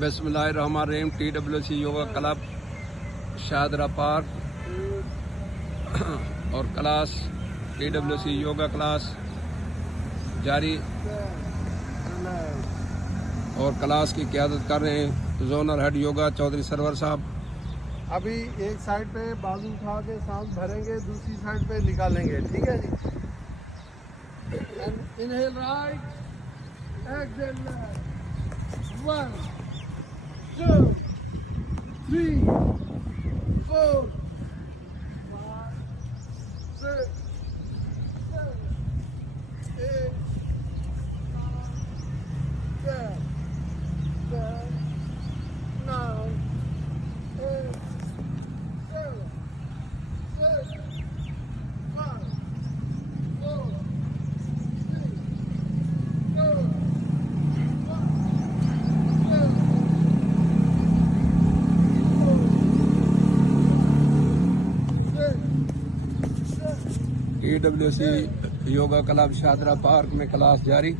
बिस्मिल्लाहिर्रहमानिर्रहीम। TWC yoga club Shahdara park और class TWC yoga class जारी और क्लास की क़यादत कर रहे हैं zonal head yoga Chaudhry Sarwar साहब। अभी एक साइड पे बाजू उठा के सांस भरेंगे, दूसरी साइड पे निकालेंगे, ठीक है जी। Inhale right, exhale left, 1 2 3 4 5 6 7 8 9 10 9 8 TWC yoga club Shahdara park में क्लास जारी।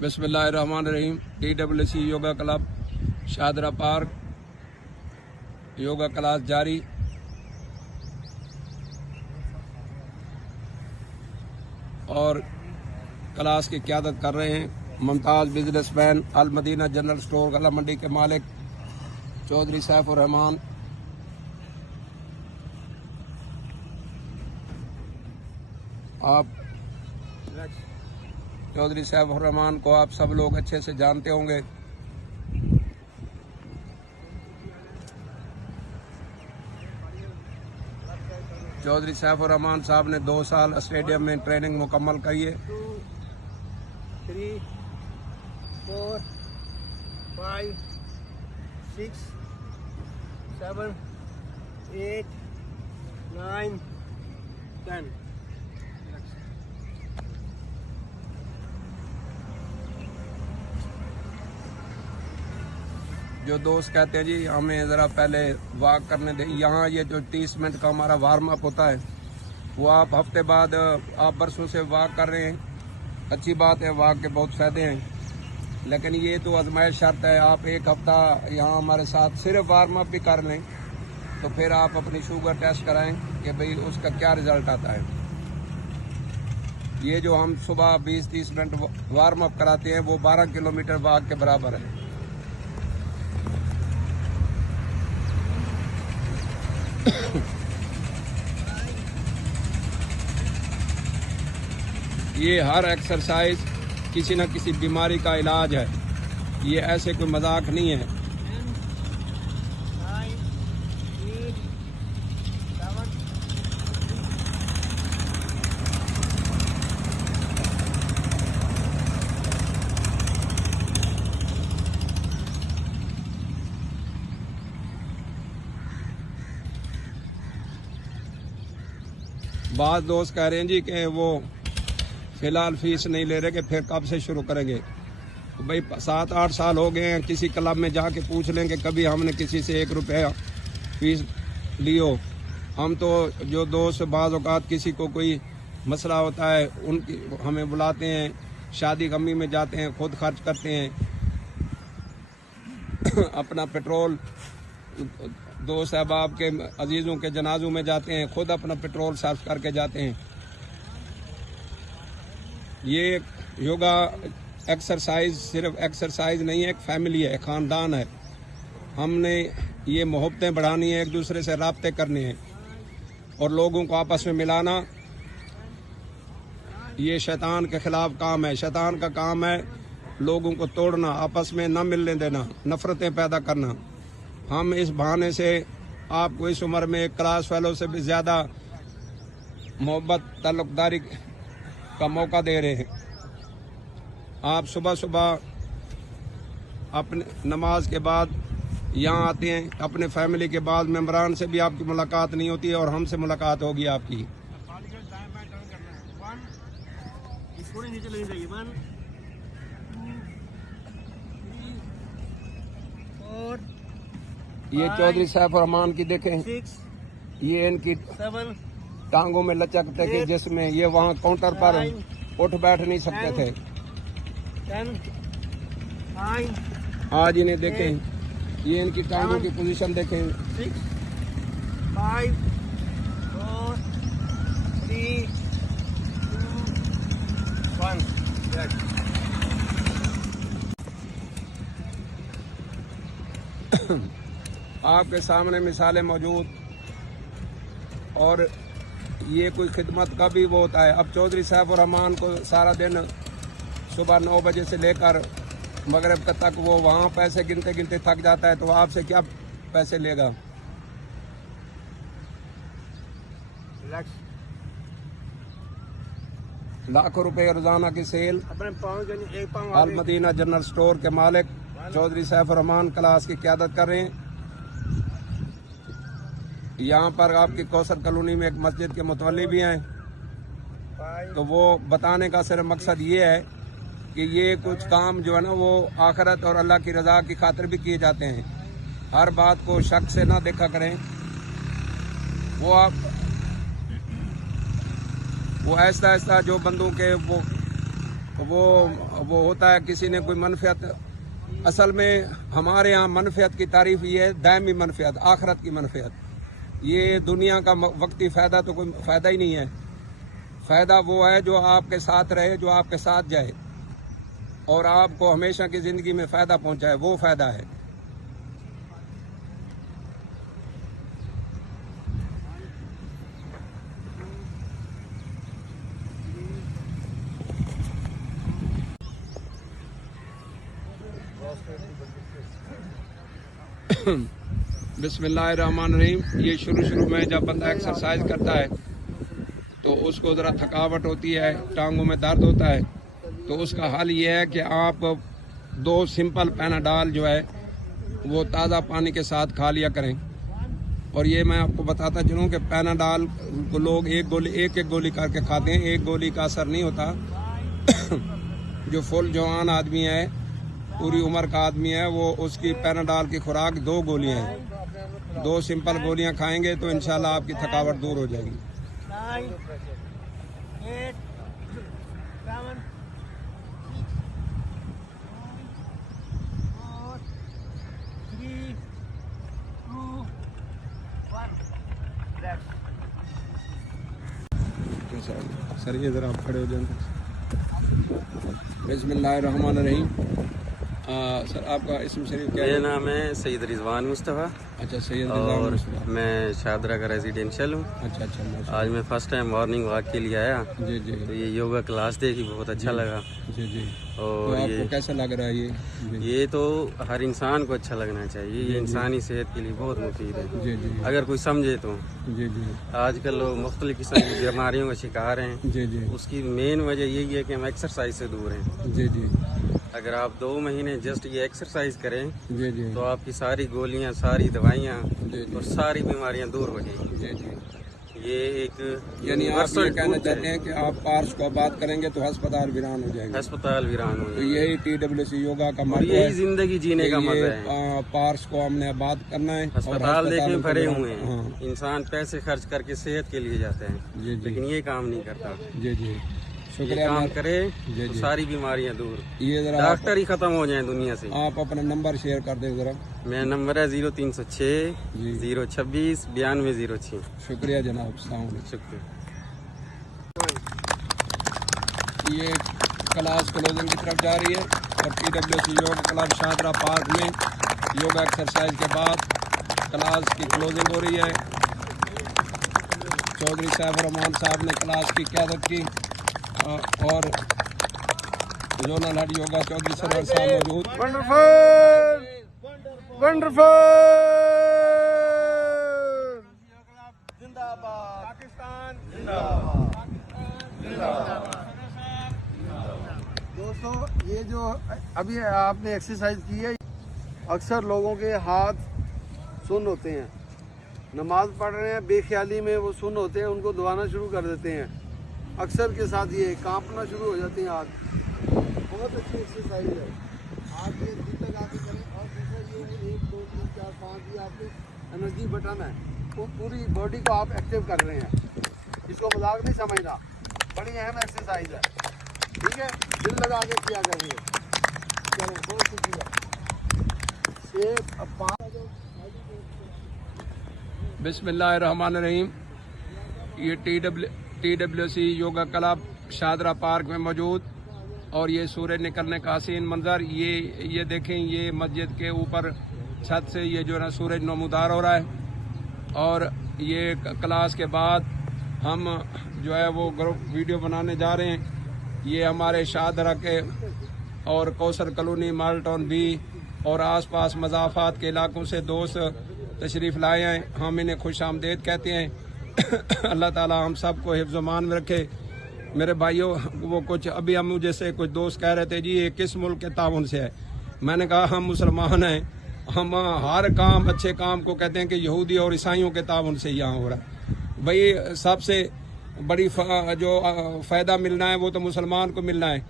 बिस्मिल्लाहिर्रहमानिर्रहीम। TWC yoga club Shahdara park yoga class जारी और क्लास की क़यादत कर रहे हैं मुमताज़ बिजनेसमैन अल मदीना जनरल स्टोर गला मंडी के मालिक चौधरी सैफुर रहमान। आप चौधरी सैफुर रहमान को आप सब लोग अच्छे से जानते होंगे। चौधरी सैफुर रहमान साहब ने 2 साल स्टेडियम में ट्रेनिंग मुकम्मल की है। 2 3 4 5 6 7 8 9 10। जो दोस्त कहते हैं जी हमें ज़रा पहले वॉक करने दें, यहाँ ये जो 30 मिनट का हमारा वार्म अप होता है वो आप हफ्ते बाद आप बरसों से वॉक कर रहे हैं। अच्छी बात है, वॉक के बहुत फ़ायदे हैं, लेकिन ये तो आजमाइश शर्त है। आप एक हफ्ता यहाँ हमारे साथ सिर्फ वार्म अप भी कर लें तो फिर आप अपनी शुगर टेस्ट कराएं कि भाई उसका क्या रिज़ल्ट आता है। ये जो हम सुबह 20-30 मिनट वार्म अप कराते हैं वो 12 किलोमीटर वॉक के बराबर है। ये हर एक्सरसाइज किसी न किसी बीमारी का इलाज है, ये ऐसे कोई मजाक नहीं है। 10 9 8 7 बाद दोस्त कह रहे हैं जी कि वो फिलहाल फीस नहीं ले रहे कि फिर कब से शुरू करेंगे। तो भाई 7-8 साल हो गए हैं, किसी क्लब में जाके पूछ लें कि कभी हमने किसी से 1 रुपया फीस लियो। हम तो जो दोस्त बाज़ औक़ात किसी को कोई मसला होता है उनकी हमें बुलाते हैं, शादी गमी में जाते हैं, खुद खर्च करते हैं अपना पेट्रोल, दोस्त अहबाब के अजीज़ों के जनाजों में जाते हैं, खुद अपना पेट्रोल सर्फ करके जाते हैं। ये योगा एक्सरसाइज सिर्फ एक्सरसाइज नहीं है, एक फैमिली है, एक ख़ानदान है। हमने ये मोहब्बतें बढ़ानी है, एक दूसरे से राब्ते करने हैं और लोगों को आपस में मिलाना। ये शैतान के ख़िलाफ़ काम है। शैतान का काम है लोगों को तोड़ना, आपस में न मिलने देना, नफ़रतें पैदा करना। हम इस बहाने से आपको इस उम्र में क्लास फेलो से भी ज़्यादा मोहब्बत ताल्लुक़दारी का मौका दे रहे हैं। आप सुबह सुबह अपने नमाज के बाद यहाँ आते हैं, अपने फैमिली के बाद मेम्बरान से भी आपकी मुलाकात नहीं होती है और हमसे मुलाकात होगी आपकी। नीचे लगनी चाहिए 1 2 3 4 ये चौधरी सैफ रहमान की देखें, 6 ये इनकी 7 टांगों में लचक थे जिसमें ये वहाँ काउंटर पर उठ बैठ नहीं सकते थे। 10 9 आज इन्हें देखें, ये इनकी टांगों की पोजीशन देखें। 6 5 4 3 2 1 आपके सामने मिसालें मौजूद, और ये कोई खिदमत का भी वो होता है। अब चौधरी सैफ रहमान को सारा दिन सुबह 9 बजे से लेकर मगरिब तक वो वहाँ पैसे गिनते गिनते थक जाता है, तो आपसे क्या पैसे लेगा? लाखों रुपए रोजाना की सेल। अपने पाँव एक पाँव अल मदीना जनरल स्टोर के मालिक चौधरी सैफ रहमान क्लास की क़यादत कर रहे हैं। यहाँ पर आपकी कौसर कॉलोनी में एक मस्जिद के मुतवल्ली भी हैं, तो वो बताने का सिर्फ मकसद ये है कि ये कुछ काम जो है ना वो आखिरत और अल्लाह की रज़ा की खातिर भी किए जाते हैं। हर बात को शक से ना देखा करें। वो ऐसा ऐसा जो बंदों के वो होता है, किसी ने कोई मनफियत, असल में हमारे यहाँ मनफियत की तारीफ ये है, दायमी मनफियत, आखिरत की मनफियत। ये दुनिया का वक्ती फ़ायदा तो कोई फ़ायदा ही नहीं है। फ़ायदा वो है जो आपके साथ रहे, जो आपके साथ जाए और आपको हमेशा की ज़िंदगी में फ़ायदा पहुँचाए, वो फ़ायदा है। बिस्मिल्लाहिर्रहमानिर्रहीम। ये शुरू में जब बंदा एक्सरसाइज करता है तो उसको ज़रा थकावट होती है, टांगों में दर्द होता है, तो उसका हल ये है कि आप 2 सिंपल पैनाडॉल जो है वो ताज़ा पानी के साथ खा लिया करें। और ये मैं आपको बताता चलूँ कि पैनाडॉल को लोग एक एक गोली करके खाते हैं, एक गोली का असर नहीं होता। जो फुल जवान आदमी है, पूरी उम्र का आदमी है, वो उसकी पैनाडॉल की खुराक 2 गोलियाँ हैं। 2 सिंपल गोलियाँ खाएंगे तो इंशाल्लाह आपकी थकावट दूर हो जाएगी। 9 8 7 4 3 2 1 सर ये ज़रा आप खड़े हो जाए। बिस्मिल्लाहिर्रहमानिर्रहीम। सर आपका इस्म शरीफ क्या है? मेरा नाम है सैयद रिजवान मुस्तफ़ा अच्छा, सैयद और रिजवान। मैं शादरा का रेजिडेंशियल हूँ। अच्छा, माशाअल्लाह। आज मैं फर्स्ट टाइम मॉर्निंग वॉक के लिए आया, जी जी तो ये योगा क्लास देखी, बहुत अच्छा लगा। जी जी। और तो आपको कैसा लग रहा है ये? जी ये तो हर इंसान को अच्छा लगना चाहिए, ये इंसानी सेहत के लिए बहुत मुफीद है जी जी अगर कोई समझे तो। जी जी आजकल लोग मुख्तलिफ किस्म की बीमारियों का शिकार हैं, जी जी उसकी मेन वजह यही है कि हम एक्सरसाइज से दूर हैं। जी जी अगर आप 2 महीने जस्ट ये एक्सरसाइज करें जी जी तो आपकी सारी गोलियां, सारी दवाइयाँ जी जी और सारी बीमारियां दूर हो जाएंगी। जी जी। ये एक यानी आप universal ये कहना truth चाहते हैं कि आप पार्स को आबाद करेंगे तो अस्पताल वीरान हो जाएंगे। अस्पताल वीरान हो तो जाएंगे। यही TWC योगा का और मत यही है जिंदगी जीने का कि मजा ये है। पार्स को हमने आबाद करना है। और अस्पताल देखें अस्पतालों को भरे वीरान- हुए हैं, हाँ, इंसान पैसे खर्च करके सेहत के लिए जाते हैं, जी जी लेकिन ये काम नहीं करता। जी जी। ये शुक्रिया। काम मैं- करे जी, तो जी। सारी बीमारियां दूर, ये जरा आप, डॉक्टर ही खत्म हो जाएं दुनिया से। आप अपना नंबर शेयर कर दें जरा। मेरा नंबर है 0306 जी। 026 9206। शुक्रिया जनाब। अस्सलाम वालेकुम। शुक्रिया। ये क्लास क्लोजिंग की तरफ जा रही है और TWC योग क्लब शादरा पार्क में योगा एक्सरसाइज के बाद क्लास की क्लोजिंग हो रही है। चौधरी सैफ रहमान साहब ने क्लास की क़यादत की और zonal head yoga Chaudhry Sarwar साहब मौजूद। Wonderful wonderful. जिंदाबाद पाकिस्तान, जिंदाबाद जिंदाबाद। दोस्तों ये जो अभी आपने एक्सरसाइज की है, अक्सर लोगों के हाथ सुन्न होते हैं, नमाज पढ़ रहे हैं बेख्याली में वो सुन्न होते हैं, उनको दबाना शुरू कर देते हैं। अक्सर के साथ ये कांपना शुरू हो जाते हैं हाथ। बहुत अच्छी एक्सरसाइज है, आप ये दिल लगा के करें। और दूसरा ये 1 2 3 4 5 ये आपके एनर्जी बटन है, वो पूरी बॉडी को आप एक्टिव कर रहे हैं। इसको मजाक नहीं समझना, बड़ी अहम एक्सरसाइज है, ठीक है। दिल लगा के किया करिए। चलो बहुत शुक्रिया। बिस्मिल्लाहिर्रहमानिर्रहीम। ये TWC yoga club Shahdara park में मौजूद, और ये सूरज निकलने का हसीन मंजर। ये देखें, ये मस्जिद के ऊपर छत से ये जो है ना सूरज नमूदार हो रहा है। और ये क्लास के बाद हम जो है वो ग्रुप वीडियो बनाने जा रहे हैं। ये हमारे शादरा के और कौसर कॉलोनी, माल टाउन भी और आसपास मज़ाफ़ात के इलाकों से दोस्त तशरीफ़ लाए हैं। हम इन्हें खुश आमदेद कहते हैं। अल्लाह ताला हम सब को हिफ्ज़ मान में रखे। मेरे भाइयों, वो कुछ अभी हम मुझे से कुछ दोस्त कह रहे थे जी ये किस मुल्क के ताउन से है। मैंने कहा हम मुसलमान हैं, हम हर काम अच्छे काम को कहते हैं कि यहूदी और ईसाइयों के ताउन से यहाँ हो रहा है। भाई सबसे बड़ी जो फ़ायदा मिलना है वो तो मुसलमान को मिलना है।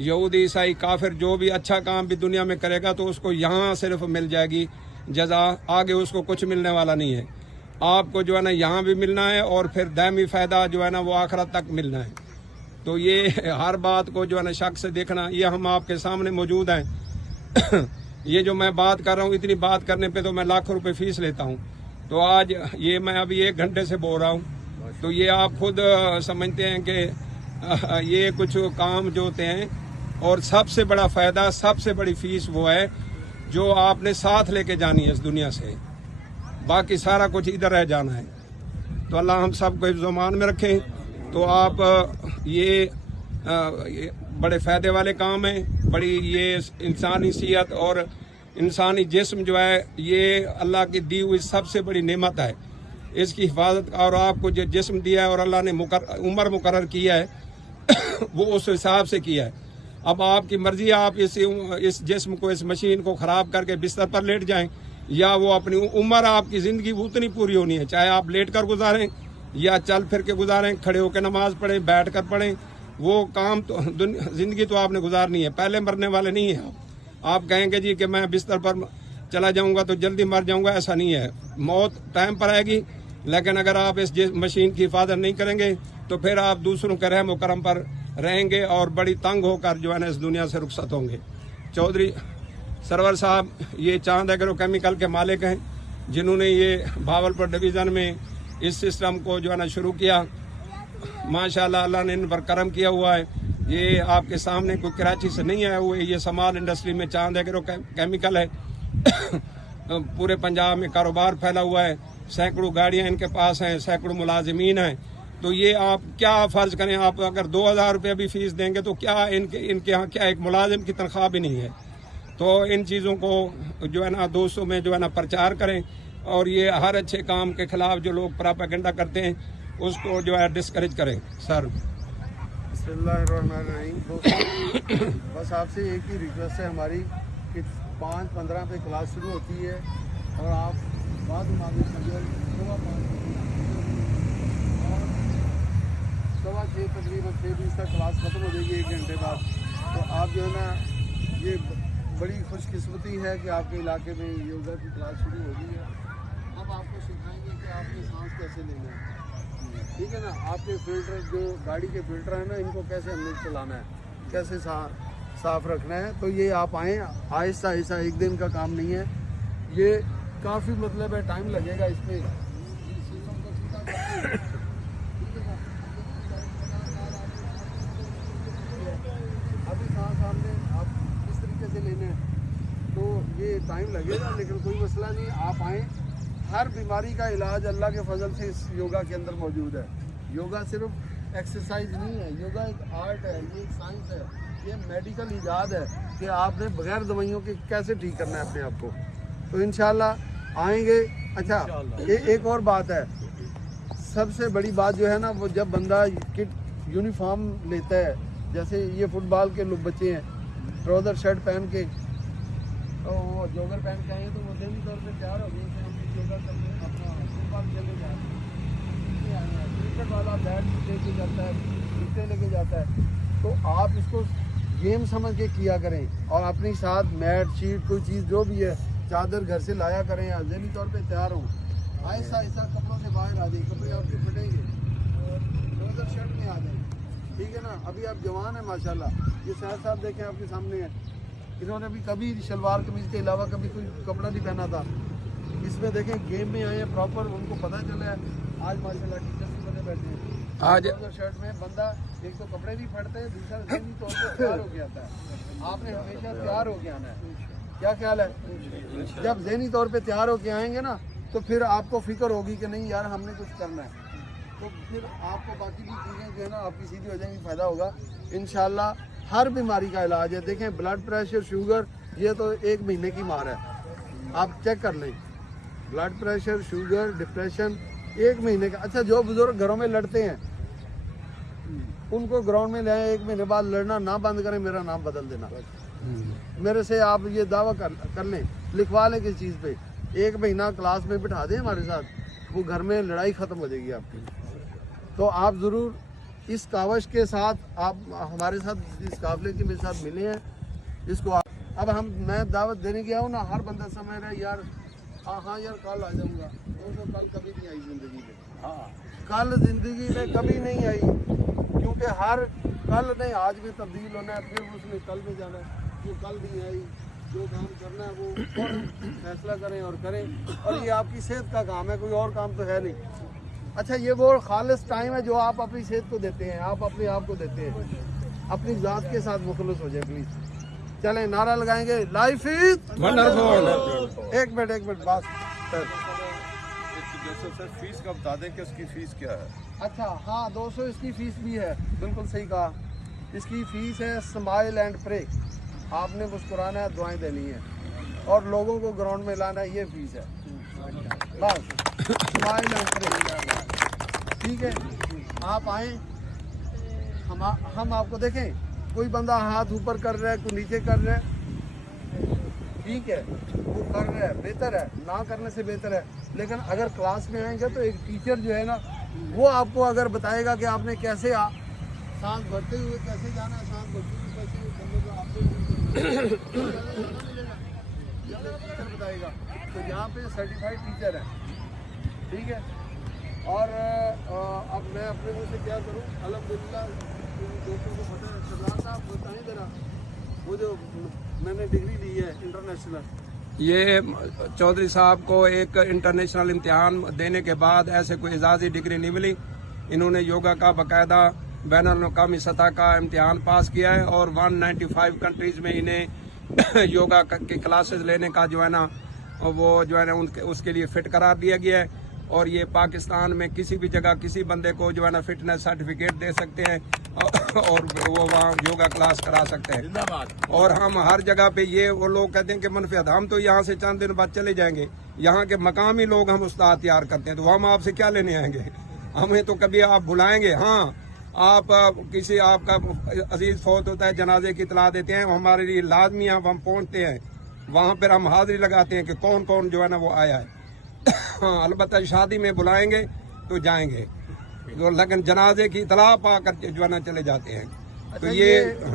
यहूदी ईसाई काफिर जो भी अच्छा काम भी दुनिया में करेगा तो उसको यहाँ सिर्फ मिल जाएगी जजा, आगे उसको कुछ मिलने वाला नहीं है। आपको जो है ना यहाँ भी मिलना है और फिर दायमी फ़ायदा जो है ना वो आखिरत तक मिलना है। तो ये हर बात को जो है ना शक से देखना, ये हम आपके सामने मौजूद हैं। ये जो मैं बात कर रहा हूँ, इतनी बात करने पे तो मैं लाखों रुपए फीस लेता हूँ। तो आज ये मैं अभी 1 घंटे से बोल रहा हूँ। तो ये आप खुद समझते हैं कि ये कुछ काम जो होते हैं, और सबसे बड़ा फ़ायदा, सबसे बड़ी फीस वो है जो आपने साथ लेके जानी है इस दुनिया से। बाकी सारा कुछ इधर रह जाना है। तो अल्लाह हम सब को हिफ्ज़-ओ-मान में रखें। तो आप ये बड़े फ़ायदे वाले काम हैं। बड़ी ये इंसानी सेहत और इंसानी जिस्म जो है ये अल्लाह की दी हुई सबसे बड़ी नेमत है। इसकी हिफाजत और आपको जो जिस्म दिया है और अल्लाह ने उम्र मुकर्रर किया है वो उस हिसाब से किया है। अब आपकी मर्जी है, आप इस जिस्म को, इस मशीन को ख़राब करके बिस्तर पर लेट जाएं, या वो अपनी उम्र आपकी ज़िंदगी उतनी पूरी होनी है, चाहे आप लेट कर गुजारें या चल फिर के गुजारें, खड़े होकर नमाज पढ़ें, बैठ कर पढ़ें। वो काम तो ज़िंदगी तो आपने गुजारनी है, पहले मरने वाले नहीं हैं आप कहेंगे जी कि मैं बिस्तर पर चला जाऊंगा तो जल्दी मर जाऊंगा, ऐसा नहीं है। मौत टाइम पर आएगी, लेकिन अगर आप इस मशीन की हिफाजत नहीं करेंगे तो फिर आप दूसरों के रहम व करम पर रहेंगे और बड़ी तंग होकर जो है ना इस दुनिया से रुखसत होंगे। चौधरी सरवर साहब ये चांद एग्रो केमिकल के मालिक हैं, जिन्होंने ये भावलपुर डिवीज़न में इस सिस्टम को जो है ना शुरू किया। माशाल्लाह अल्लाह ने इन पर करम किया हुआ है। ये आपके सामने कोई कराची से नहीं आया हुआ है, ये समाल इंडस्ट्री में चांद एग्रो केमिकल है। पूरे पंजाब में कारोबार फैला हुआ है, सैकड़ों गाड़ियाँ इनके पास हैं, सैकड़ों मुलाजिमीन हैं। तो ये आप क्या फ़र्ज़ करें, आप अगर 2000 रुपये भी फीस देंगे तो क्या इनके यहाँ क्या एक मुलाजिम की तनख्वाह भी नहीं है। तो इन चीज़ों को जो है ना दोस्तों में जो है ना प्रचार करें, और ये हर अच्छे काम के खिलाफ जो लोग प्रोपेगेंडा करते हैं उसको जो है डिस्करेज करें। सर बिस्मिल्लाहिर्रहमानिर्रहीम। दोस्तों बस आपसे एक ही रिक्वेस्ट है हमारी कि 5:15 पे क्लास शुरू होती है और आप बाद में 6:15 तकरीबन 6:20 तक क्लास ख़त्म हो जाएगी, 1 घंटे बाद। तो आप जो है ना ये बड़ी खुशकिस्मती है कि आपके इलाके में योगा की क्लास शुरू हो गई है। अब आपको सिखाएंगे कि आपने सांस कैसे लेना है, ठीक है ना। आपके फिल्टर जो गाड़ी के फिल्टर हैं ना, इनको कैसे हमने चलाना है, कैसे साफ रखना है। तो ये आप आएँ आहिस्ता आहिस्ता, एक दिन का काम नहीं है ये, काफ़ी मतलब है टाइम लगेगा इसमें। अभी सामने आप किस तरीके से लेने हैं तो ये टाइम लगेगा, लेकिन कोई मसला नहीं। आप आएँ, हर बीमारी का इलाज अल्लाह के फजल से इस योगा के अंदर मौजूद है। योगा सिर्फ एक्सरसाइज नहीं है, योगा एक आर्ट है, ये एक साइंस है, ये मेडिकल इजाद है कि आपने बगैर दवाइयों के कैसे ठीक करना है अपने आप को। तो इंशाल्लाह आएंगे। अच्छा एक और बात है, सबसे बड़ी बात जो है ना, वो जब बंदा किट यूनिफॉर्म लेता है, जैसे ये फुटबॉल के लोग बच्चे हैं, ट्राउजर शर्ट पहन के तो वो जॉगर पहन के आए हैं, तो वो जल्दी तौर पे तैयार हो गए कि हम योगा करने अपना फुटबॉल खेलने जा रहे हैं। क्रिकेट वाला बैट लेके जाता है, जूते लेके जाता है, तो आप इसको गेम समझ के किया करें और अपने साथ मैट शीट कोई चीज़ जो भी है चादर घर से लाया करें या जहनी तौर पे तैयार हों। आहिस्ता आहिस्ता कपड़ों से बाहर आ जाए, कपड़े आपके फटेंगे, ट्राउजर शर्ट में आ जाए, ठीक है ना। अभी आप जवान हैं माशाल्लाह, ये साहब साहब देखें आपके सामने है, इन्होंने भी कभी शलवार कमीज के अलावा कभी कोई कपड़ा नहीं पहना था। इसमें देखें गेम में आए हैं प्रॉपर, उनको पता चला है। आज माशाल्लाह टीचर्स भी बने बैठे हैं। आज शर्ट में बंदा एक तो कपड़े भी फटते हैं, दूसरा ज़हनी तौर पर तैयार होके आता है। आपने हमेशा तैयार होके आना है, क्या ख्याल है? जब ज़हनी तौर पे तैयार होके आएंगे ना तो फिर आपको फिक्र होगी कि नहीं यार हमने कुछ करना है, तो फिर आपको बाकी भी चीज़ें जो है ना आपकी सीधी हो जाएंगी, फ़ायदा होगा इंशाल्लाह। हर बीमारी का इलाज है। देखें ब्लड प्रेशर, शुगर, ये तो 1 महीने की मार है, आप चेक कर लें। ब्लड प्रेशर, शुगर, डिप्रेशन 1 महीने का। अच्छा, जो बुजुर्ग घरों में लड़ते हैं उनको ग्राउंड में ले आए, 1 महीने बाद लड़ना ना बंद करें, मेरा नाम बदल देना। मेरे से आप ये दावा कर लें, लिखवा लें किस चीज़ पे, 1 महीना क्लास में बिठा दें हमारे साथ, वो घर में लड़ाई ख़त्म हो जाएगी आपकी। तो आप ज़रूर इस कावश के साथ आप हमारे साथ इस काफिले के मेरे साथ मिले हैं, इसको अब मैं दावत देने गया हूँ ना, हर बंदा समझ रहा है यार हाँ यार कल आ जाऊँगा, तो कल कभी नहीं आई ज़िंदगी में। हाँ, कल ज़िंदगी में कभी नहीं आई, क्योंकि हर कल नहीं आज में तब्दील होना है, फिर उसमें कल में जाना है। जो कल नहीं आई, जो काम करना है वो फैसला करें और करें, और ये आपकी सेहत का काम है, कोई और काम तो है नहीं। अच्छा, ये वो खालिस टाइम है जो आप अपनी सेहत को देते हैं, आप अपने आप को देते हैं, अपनी ज़ात के साथ मुखलस हो जाए प्लीज़। चलें नारा लगाएंगे, लाइफ इज वंडरफुल। एक मिनट बस सर। जैसे सर फीस का बता दें कि उसकी फीस क्या है? अच्छा हाँ, 200 इसकी फ़ीस भी है, बिल्कुल सही कहा। इसकी फ़ीस है स्माइल एंड प्रे, आपने मुस्कुराना है, दुआएं देनी है और लोगों को ग्राउंड में लाना है, ये फ़ीस है बस। स्माइल एंड प्रे, ठीक है। आप आए, हम आपको देखें, कोई बंदा हाथ ऊपर कर रहा है, कोई नीचे कर रहा है, ठीक है, वो कर रहा है, बेहतर है, ना करने से बेहतर है। लेकिन अगर क्लास में आएंगे तो एक टीचर जो है ना, वो आपको अगर बताएगा कि आपने कैसे सांस भरते हुए कैसे जाना है, सांस भरते हुए कैसे बंदे को आपको टीचर बताएगा। तो यहाँ पे सर्टिफाइड टीचर है, ठीक है। और अब मैं अपने मुँह से क्या करूँ, अल्हम्दुलिल्लाह दोस्तों को पता है। सरदार साहब बताएं जरा, वो जो मैंने डिग्री ली है इंटरनेशनल, ये चौधरी साहब को एक इंटरनेशनल इम्तिहान देने के बाद ऐसे कोई एजाजी डिग्री नहीं मिली। इन्होंने योगा का बाकायदा बैनुल-अक़वामी सतह का इम्तिहान पास किया है और 195 कंट्रीज में इन्हें योगा के क्लासेस लेने का जो है ना, वो जो है ना उसके लिए फिट करार दिया गया है। और ये पाकिस्तान में किसी भी जगह किसी बंदे को जो है ना फिटनेस सर्टिफिकेट दे सकते हैं और वो वहाँ योगा क्लास करा सकते हैं। और हम हर जगह पे, ये वो लोग कहते हैं कि मनफियत, हम तो यहाँ से चंद दिन बाद चले जाएंगे, यहाँ के मकामी लोग हम उस्ताद तैयार करते हैं, तो हम आपसे क्या लेने आएंगे? हमें तो कभी आप बुलाएंगे, हाँ आप किसी आपका अजीज फौत होता है, जनाजे की इतला देते हैं, हमारे लिए लाजमी हम पहुँचते हैं, वहाँ पर हम हाजिरी लगाते हैं कि कौन कौन जो है ना वो आया है। हाँ, अलबत्ता शादी में बुलाएंगे तो जाएंगे, लेकिन जनाजे की इतला पा कर जो है ना चले जाते हैं। अच्छा, तो ये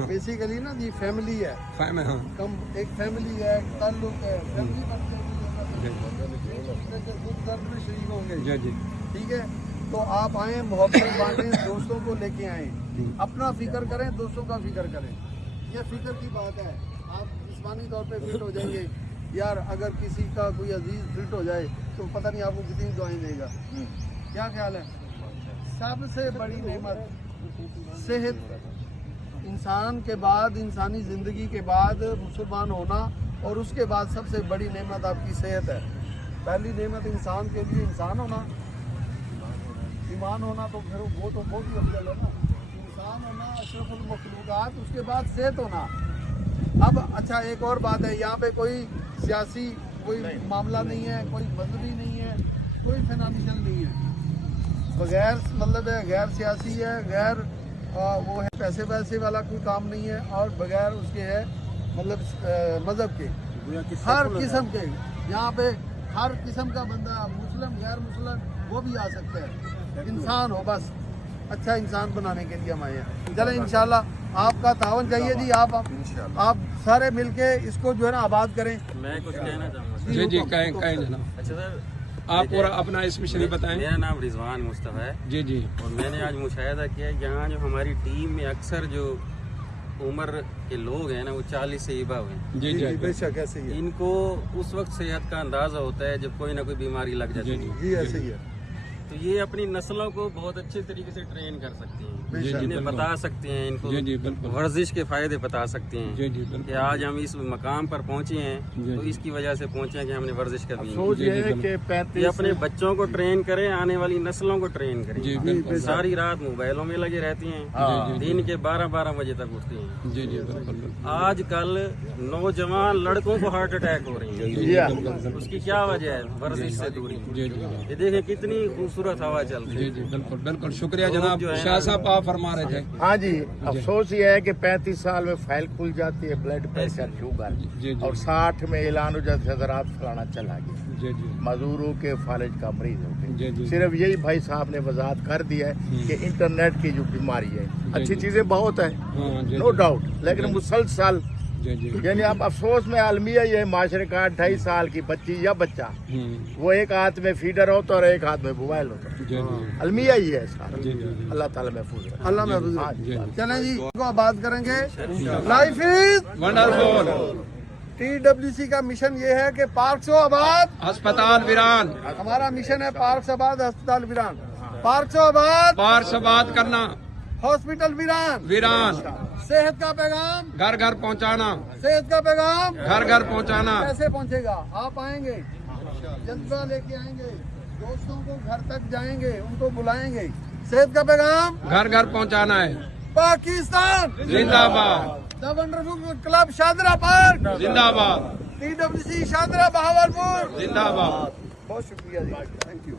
बेसिकली ना जी फैमिली है, हाँ कम एक फैमिली है, ताल्लुक है, फैमिली शरीक होंगे, जी जी, ठीक है। तो आप आए, मोहब्बत बांटें, दोस्तों को लेके आए, अपना फिक्र करें, दोस्तों का फिक्र करें, ये फिक्र की बात है। आप जिस्मानी तौर पे फिट हो जाएंगे यार, अगर किसी का कोई अजीज फिट हो जाए तो पता नहीं आपको कितनी दुआएं देगा, क्या ख्याल है? सबसे बड़ी नेमत सेहत, इंसान के बाद, इंसानी ज़िंदगी के बाद मुसलमान होना, और उसके बाद सबसे बड़ी नेमत आपकी सेहत है। पहली नेमत इंसान के लिए इंसान होना, ईमान होना, तो फिर वो तो बहुत ही अफजल है ना। इंसान होना अशरफुल मखलूकात, उसके बाद सेहत होना। अब अच्छा, एक और बात है, यहाँ पे कोई सियासी कोई मामला नहीं है, कोई मजहबी नहीं है, कोई फाइनेंशियल नहीं है, बगैर मतलब है गैर सियासी है, गैर वो है पैसे वैसे वाला कोई काम नहीं है, और बगैर उसके है मतलब मजहब के, हर किस्म के, यहाँ पे हर किस्म का बंदा, मुस्लिम गैर मुस्लिम वो भी आ सकते हैं। इंसान हो बस, अच्छा इंसान बनाने के लिए हम आए हैं। चले इंशाल्लाह आपका तावन चाहिए जी, आप सारे मिलके इसको जो है ना आबाद करें। मैं कुछ कहना चाहूँगा। जी जी कहें कहें जनाब। अच्छा सर, आप पूरा अपना स्पेशली बताएं। मेरा नाम रिजवान मुस्तफ़ा है जी जी और मैंने आज मुशाहिदा किया है यहाँ जो हमारी टीम में अक्सर जो उम्र के लोग हैं ना वो 40 से इबा हुए, जी जी बेशक ऐसे ही है इनको उस वक्त सेहत का अंदाजा होता है जब कोई ना कोई बीमारी लग जाती है। जी, ऐसे ही है। तो ये अपनी नस्लों को बहुत अच्छे तरीके से ट्रेन कर सकती हैं, बेशक, इन्हें बिल्कुल। बता सकते हैं, इनको जी जी बिल्कुल। वर्जिश के फायदे बता सकते हैं जी जी कि बिल्कुल। आज हम इस मकाम पर पहुंचे हैं जी, तो जी। इसकी वजह से पहुंचे हैं कि हमने वर्जिश करनी है। सोच जी, ये जी, है कि ये 35 अपने बच्चों को ट्रेन करें, आने वाली नस्लों को ट्रेन करें। जी बिल्कुल। सारी रात मोबाइलों में लगे रहती हैं, जी, जी, दिन के 12-12 बजे तक उठती हैं। जी जी बिल्कुल बिल्कुल। आजकल नौजवान लड़कों को हार्ट अटैक हो रही जी है, जी बिल्कुल। उसकी क्या वजह है? वर्जिश से दूरी। जी जी ये देखें कितनी खूबसूरत हवा चल रही जी है। जी बिल्कुल बिल्कुल। शुक्रिया लोग जनाब। जो है ना- शाह साहब आप फरमा रहे थे। हाँ जी, अफसोस ये है कि 35 साल में फाइल खुल जाती है, ब्लड प्रेशर, शुगर, जी, जी। और 60 में ऐलान हो जाता है हज़रात फलाना चला गया। जी जी मजदूरों के फालिज का मरीज हो जी, गए। जी। सिर्फ यही भाई साहब ने वजाहत कर दिया है कि इंटरनेट की जो बीमारी है, अच्छी चीजें बहुत है, हाँ जी नो जी। डाउट, लेकिन मुसलसल जी जी यानी आप अफसोस में आलमिया ये माशरे का 2.5 साल की बच्ची या बच्चा, वो एक हाथ में फीडर होता और एक हाथ में मोबाइल होता, जी जी अलमिया ही है सारा। जी जी। अल्लाह ताला महफूज रखे। अल्लाह महफूज हाँ रखे। जी। चलें जी, इसको आबाद करेंगे। Life is wonderful. TWC का मिशन ये है कि पार्क सो आबाद, अस्पताल वीरान, हमारा मिशन है पार्क से आबाद, अस्पताल वीरान, पार्क सो आबाद, पार से बात करना, हॉस्पिटल वीरान, वीरान, सेहत का पैगाम, घर घर पहुंचाना, सेहत का पैगाम घर घर पहुंचाना। कैसे पहुंचेगा? आप आएंगे, जज्बा लेके आएंगे, दोस्तों को घर तक जाएंगे, उनको बुलाएंगे, सेहत का पैगाम घर घर पहुंचाना है। पाकिस्तान जिंदाबाद the wonderful club Shahdara park, जिंदाबाद TWC शादरा बहावलपुर। जिंदाबाद। बहुत शुक्रिया जी, थैंक यू।